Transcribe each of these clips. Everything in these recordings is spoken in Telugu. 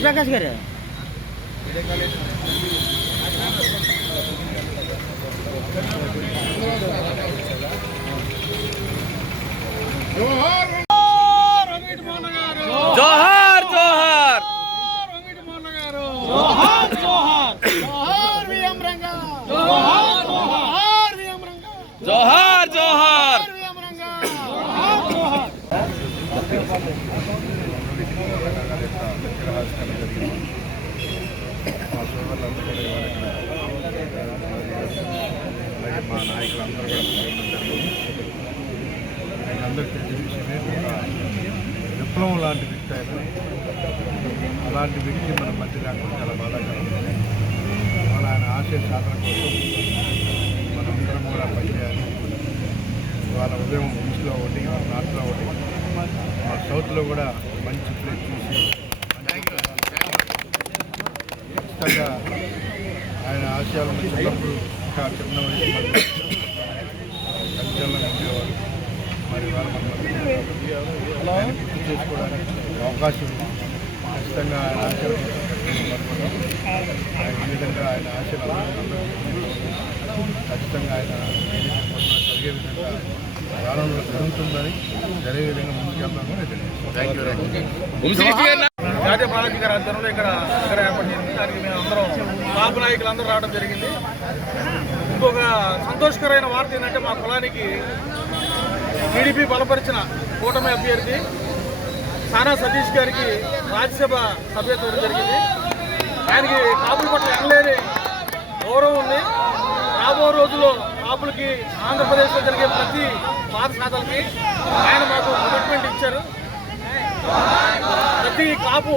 प्रकाश गारे जोहार जोहार जोहार जोहार जोहार वीएम रंगा जोहार जोहार वीएम रंगा जोहार जोहार वीएम रंगा जोहार మా నాయకులందరూ అందరికీ తెలిసిన విషయమే విప్లవం లాంటి వ్యక్తి ఆయన. అలాంటి వ్యక్తి మన మధ్య లేకుండా చాలా బాధాకరం. మన ఆయన ఆశయ సాధన కోసం మనందరం కూడా పనిచేయాలి. వాళ్ళ ఉదయం ఈస్ట్లో ఒకటి, నార్త్లో ఒకటి, మా సౌత్లో కూడా మంచి ప్లేస్ చూసి ఖచ్చితంగా ఆయన ఆశయాలను చిన్నప్పుడు ఇంకా చిన్న వయసు సంచలనంగా ఉండేవారు. మరి వాళ్ళ మన ఆయన గుర్తు చేసుకోవడానికి అవకాశం ఉంది. ఖచ్చితంగా ఆయన ఆశయాలను ఆయన ఈ విధంగా ఆయన ఆశయాలు ఖచ్చితంగా ఆయన జరిగే విధంగా ప్రారంభంలో జరుగుతుందని జరిగే విధంగా ముందుకెళ్తామని తెలియజేస్తాం. జాతీయ బాలాజీ గారి ఆధ్వర్యంలో ఇక్కడ ఏర్పాటు జరిగింది. దానికి మేము అందరం కాపు నాయకులు అందరూ రావడం జరిగింది. ఇంకొక సంతోషకరమైన వార్త ఏంటంటే మా కులానికి టీడీపీ బలపరిచిన కూటమి అభ్యర్థి సానా సతీష్ గారికి రాజ్యసభ సభ్యత్వం జరిగింది. ఆయనకి కాపుల పట్ల ఎనలేని గౌరవం ఉంది. రాబో రోజుల్లో కాపులకి ఆంధ్రప్రదేశ్లో జరిగే ప్రతి పాఠశాలకి ఆయన మాకు కమిట్మెంట్ ఇచ్చారు. ప్రతి కాపు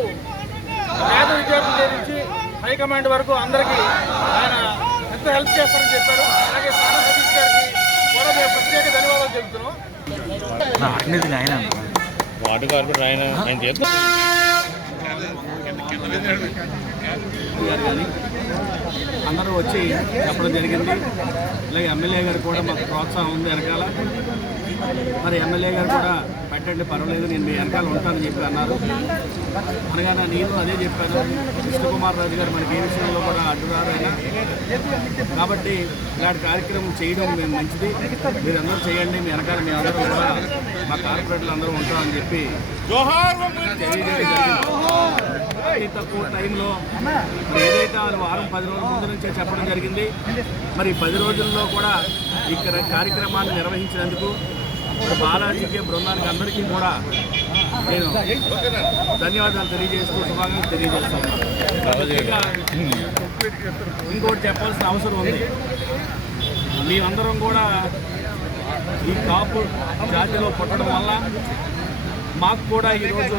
పేద విద్యార్థుల నుంచి హైకమాండ్ వరకు అందరికీ ఆయన ఎంత హెల్ప్ చేస్తారని చెప్పారు. అలాగే సానా సతీష్ గారికి కూడా మేము ప్రత్యేక ధన్యవాదాలు చెబుతున్నాం. వార్డు కార్పొరేటర్ ఆయన అందరూ వచ్చి చెప్పడం జరిగింది. అలాగే ఎమ్మెల్యే గారు కూడా మాకు ప్రోత్సాహం ఉంది వెనకాల. మరి ఎమ్మెల్యే గారు కూడా పెట్టండి పర్వాలేదు, నేను మీ వెనకాల ఉంటానని చెప్పి అన్నారు. అనగానే నేను అదే చెప్పాను. కృష్ణకుమార్ రాజు గారు మనకి ఏ విషయంలో కూడా అడ్డురారు అయినా, కాబట్టి ఇలాంటి కార్యక్రమం చేయడం మేము మంచిది, మీరందరూ చేయండి, మీ వెనకాల మీ అందరూ కూడా మా కార్పొరేటర్లు అందరూ ఉంటామని చెప్పి అతి తక్కువ టైంలో ఏదైతే వాళ్ళు వారం 10 రోజుల ముందు నుంచే చెప్పడం జరిగింది. మరి 10 రోజుల్లో కూడా ఇక్కడ కార్యక్రమాన్ని నిర్వహించినందుకు బాలాజీకి బృందానికి అందరికీ కూడా నేను ధన్యవాదాలు తెలియజేస్తూ శుభాకాంక్షలు తెలియజేస్తాను. ఇంకోటి చెప్పాల్సిన అవసరం ఉంది. మేమందరం కూడా ఈ కాపు జాతిలో పుట్టడం వల్ల మాకు కూడా ఈరోజు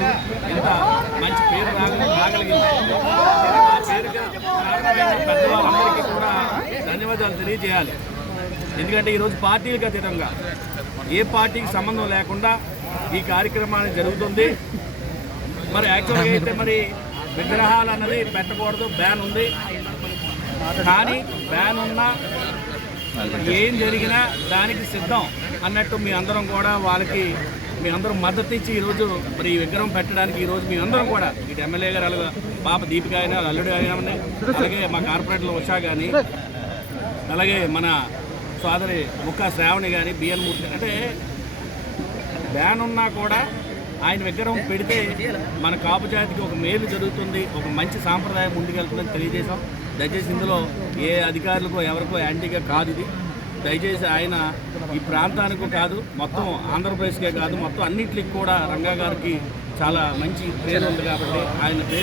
ఎంత మంచి పేరు రాగలిగింది. ఆ పేరుకి కారణమైన పెద్దవాళ్ళందరికీ కూడా ధన్యవాదాలు తెలియజేయాలి. ఎందుకంటే ఈరోజు పార్టీలకు అతీతంగా ఏ పార్టీకి సంబంధం లేకుండా ఈ కార్యక్రమాన్ని జరుగుతుంది. మరి యాక్చువల్గా అయితే మరి విగ్రహాలు అన్నది పెట్టకూడదు, బ్యాన్ ఉంది. కానీ బ్యాన్ ఉన్నా ఏం జరిగినా దానికి సిద్ధం అన్నట్టు మీ అందరం కూడా వాళ్ళకి మీ అందరం మద్దతు ఇచ్చి ఈరోజు మరి ఈ విగ్రహం పెట్టడానికి ఈరోజు మీ అందరం కూడా ఇటు ఎమ్మెల్యే గారు అలాగే పాప దీపిక అయినా అల్లుడు అయినా అలాగే మా కార్పొరేటర్లు ఉషా కానీ అలాగే మన సోదరి ముక్కా శ్రావణి కానీ బిఎన్ మూర్తి అంటే బ్యాన్ ఉన్నా కూడా ఆయన విగ్రహం పెడితే మన కాపు జాతికి ఒక మేలు జరుగుతుంది, ఒక మంచి సాంప్రదాయం ముందుకెళ్తుందని తెలియజేశాం. దయచేసి ఇందులో ఏ అధికారులకో ఎవరికో యాంటీగా కాదు ఇది. దయచేసి ఆయన ఈ ప్రాంతానికి కాదు మొత్తం ఆంధ్రప్రదేశ్కే కాదు మొత్తం అన్నింటికి కూడా రంగా గారికి చాలా మంచి పేరు ఉంది కాబట్టి ఆయన పేరు